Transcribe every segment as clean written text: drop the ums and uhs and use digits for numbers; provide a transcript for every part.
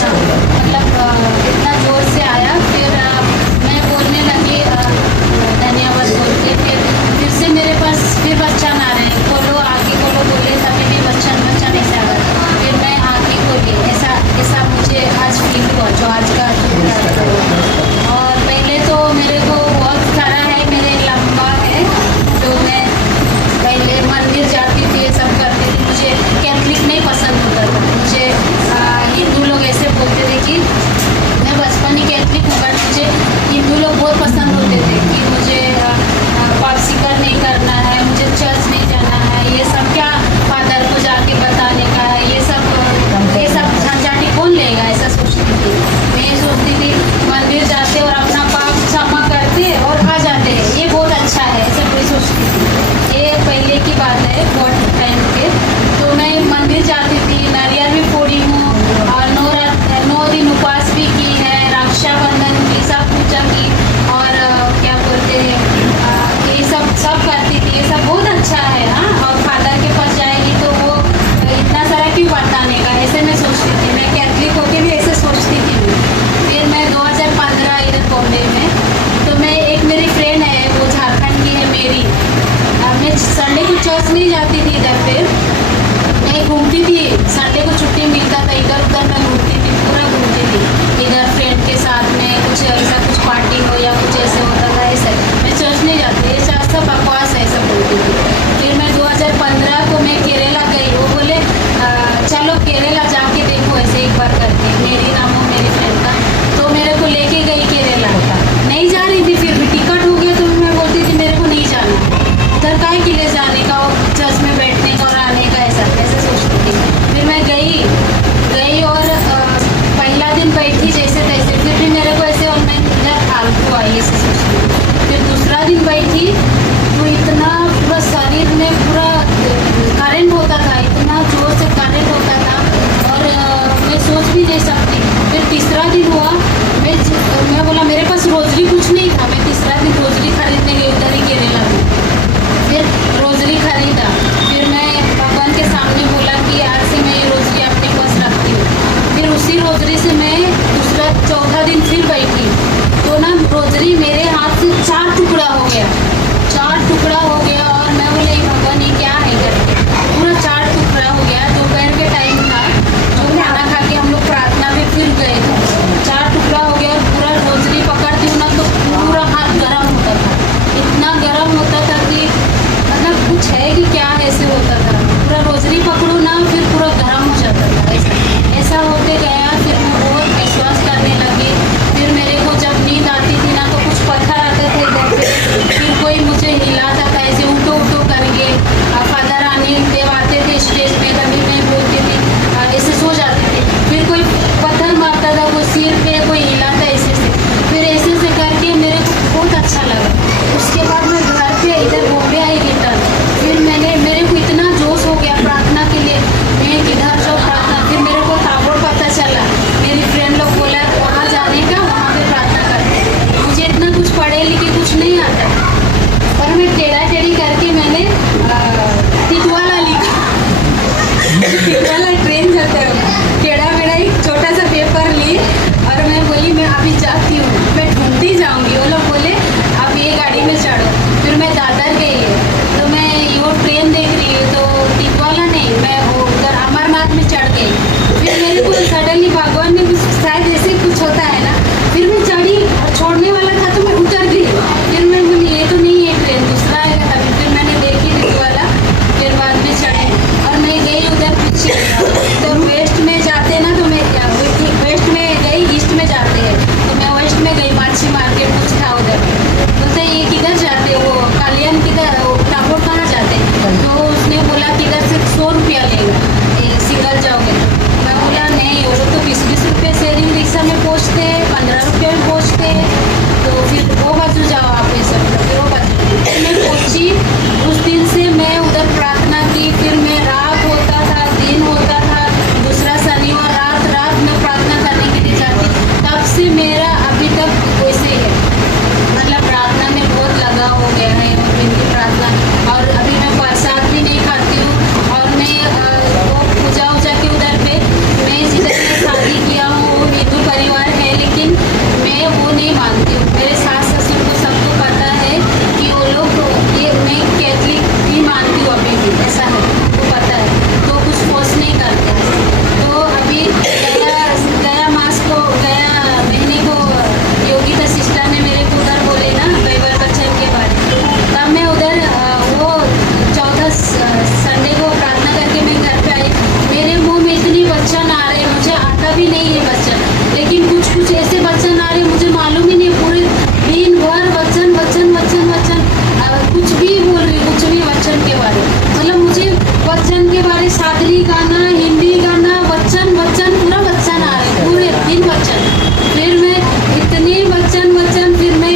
अच्छा, मतलब इतना जोर से आया। फिर मैं बोलने लगी धन्यवाद बोल के। फिर से मेरे पास फिर बच्चा ना रहे, खोलो आगे खोलो बोले, तभी भी बच्चा नहीं से आ गया। फिर मैं आगे खोली, ऐसा ऐसा मुझे आज फील हुआ जो आज का और पहले तो मेरे को बहुत सारा है, मेरे लंबा है जो मैं पहले मंदिर जाती थी, ये सब करती थी। मुझे कैथलिक नहीं पसंद होता था। मुझे हिंदू लोग ऐसे बोलते थे कि मैं बचपन ही कैथलिक हूँ, बट मुझे हिंदू लोग बहुत पसंद होते थे कि मुझे पापसिकर नहीं करना है, मुझे चर्च नहीं जाना है, ये सब क्या फादर को जाके बताने का है, ये सब झंझाटी कौन लेगा, ऐसा सोचती थी। मैं ये सोचती थी मंदिर जाते और अपना पाप क्षमा करते और आ जाते हैं, ये बहुत अच्छा है, ऐसे कोई सोचती थी। ये पहले की बात है, बहुत टाइम के। तो मैं मंदिर जाती थी, नारियल भी फोड़ी हूँ और 9 दिन उपवास भी की है, रक्षाबंधन की सब पूजा की और क्या बोलते हैं ये सब करती थी। ये सब बहुत अच्छा है। हाँ, और फादर के पास जाएगी तो वो इतना सारा क्यों बताने का, ऐसे मैं सोचती थी। मैं कैथलिक होके भी ऐसे सोचती थी। फिर मैं 2015 इधर बॉम्बे में, तो मैं एक मेरी फ्रेंड है, वो झारखंड की है मेरी। मैं संडे को चर्च नहीं जाती थी इधर पे, मैं घूमती थी। संडे को छुट्टी मिलता था, इधर उधर मैं घूमती थी, पूरा घूमती थी इधर फ्रेंड के साथ में। कुछ ऐसा कुछ पार्टी हो या कुछ ऐसे होता था, ऐसे मैं चर्च नहीं जाती, ये चर्च सब बकवास है, ऐसा बोलती थी। फिर मैं 2015 को मैं केरला गई। वो बोले चलो केरला जाके देखो ऐसे एक बार करके, मेरी नाम हो मेरी फ्रेंड का। तो मेरे को लेके गई केरला, नहीं जा रही थी, फिर भी टिकट हो गया तो मैं बोलती थी मेरे को नहीं जाना, उधर काहे के लिए जाने का, चर्च में बैठने का और आने का, ऐसा ऐसे सोचती थी। फिर मैं गई और पहला दिन बैठी जैसे तैसे, फिर भी मेरे को ऐसे और मैं इधर फालतू आई ऐसे सोचती। फिर दूसरा दिन बैठी तो इतना पूरा शरीर में पूरा करंट होता था, इतना जोर से करंट होता था और मैं सोच भी नहीं सकती। फिर तीसरा दिन हुआ, मैं बोला मेरे पास रोजरी कुछ नहीं था। मैं तीसरा दिन रोजरी खरीदने गई उधर ही केरला में। फिर रोजरी खरीदा, फिर मैं भगवान के सामने बोला कि आज से मैं ये रोजरी अपने पास रखती हूँ। फिर उसी रोजरी से मैं चौथा दिन फिर बैठी, तो ना रोजरी मेरे हाथ से 4 टुकड़ा हो गया, 4 टुकड़ा हो गया। और मैं बोले भगवान ये क्या है करके, पूरा 4 टुकड़ा हो गया। दोपहर के टाइम था, जो खाना खा के हम लोग प्रार्थना में फिर गए थे, 4 टुकड़ा हो गया और पूरा रोजरी पकड़ती हूँ ना तो पूरा हाथ गर्म होता था, इतना गर्म होता था कि मतलब कुछ है कि क्या ऐसे होता था। पूरा रोजरी पकड़ो ना फिर पूरा गर्म हो जाता था, ऐसा होते गया। फिर मैं बहुत विश्वास करने लगी। फिर मेरे को जब नींद आती थी ना तो कुछ पत्थर आते थे इधर पे, फिर कोई मुझे हिलाता था ऐसे उठो उठो करके। फादर रानी देव आते थे स्टेज पे, कभी मैं बोलती थी ऐसे सो जाती थी, फिर कोई पत्थर मारता था, कोई सिर पे कोई हिलाता ऐसे से। फिर ऐसे से करके मेरे को बहुत अच्छा लगा। उसके बाद मैं घर पे इधर बॉम्बे आई रिटर्न। फिर मेरे को इतना जोश हो गया प्रार्थना के लिए, मैं किधर जाऊँ प्रार्थना। फिर मेरे को ताबड़ पता चला, मेरी फ्रेंड लोग बोला वहाँ जाने का, वहाँ पे प्रार्थना करते। मुझे इतना कुछ पढ़े लिखे कुछ नहीं आता, पर मैं टेढ़ा टेढ़ी करके मैंने टिटवाला लिखा। टिटवाला ट्रेन जाता है, टेढ़ा मेढ़ा एक छोटा सा पेपर ली और मैं बोली मैं अभी जाती हूँ, मैं ढूंढती जाऊँगी। वो लोग बोले आप ये गाड़ी में चढ़ो। फिर मैं दादर गई, तो मैं वो ट्रेन देख रही हूँ तो टिटवाला नहीं, मैं वो उधर अमरनाथ में चढ़ गई। फिर मेरे को सडनली भगवान ने कुछ शायद ऐसे कुछ होता है ना, फिर मैं चढ़ी और छोड़ने वाला था तो मैं उतर गई। फिर मैं बोली ये तो नहीं है ट्रेन, दूसरा आएगा तभी। फिर मैंने देखी टिटवाला, फिर बाद में चढ़ी और मैं गई उधर पीछे। तो वेस्ट में जाते ना तो मैं वेस्ट में गई, ईस्ट में जाते हैं तो मैं वेस्ट में गई। माछी मार्केट कुछ था उधर, बोलते ये किधर जाते, वो कालियन किधर, वो टापुर कहाँ जाते। तो उसने बोला कि इधर सिर्फ 100 रुपया लेगा, सिंगल जाओगे। मैं बोला नहीं, वो लोग तो 20-20 भी नहीं है वचन, लेकिन कुछ कुछ ऐसे वचन आ रहे मुझे मालूम ही नहीं, पूरे दिन भर वचन वचन वचन वचन, कुछ भी बोल रही, कुछ भी वचन के बारे, मतलब मुझे वचन के बारे सादरी गाना, हिंदी गाना, वचन वचन पूरा वचन आ रहे पूरे दिन वचन। फिर मैं इतने वचन वचन, फिर मैं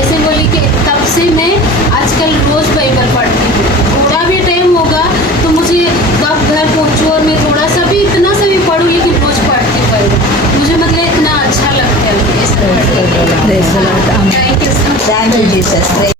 ऐसे बोली कि तब से मैं आजकल रोज बाइबल पढ़ती हूँ, थोड़ा भी टाइम होगा तो मुझे कब घर पहुँचूँ और मैं थोड़ा सा भी इतना सा भी पढ़ूँ, लेकिन रोज पढ़ती हूँ बाइबल, मुझे मतलब इतना अच्छा लगता है। Praise the Lord. Amen. Thank you so much. Thank you, Jesus. Praise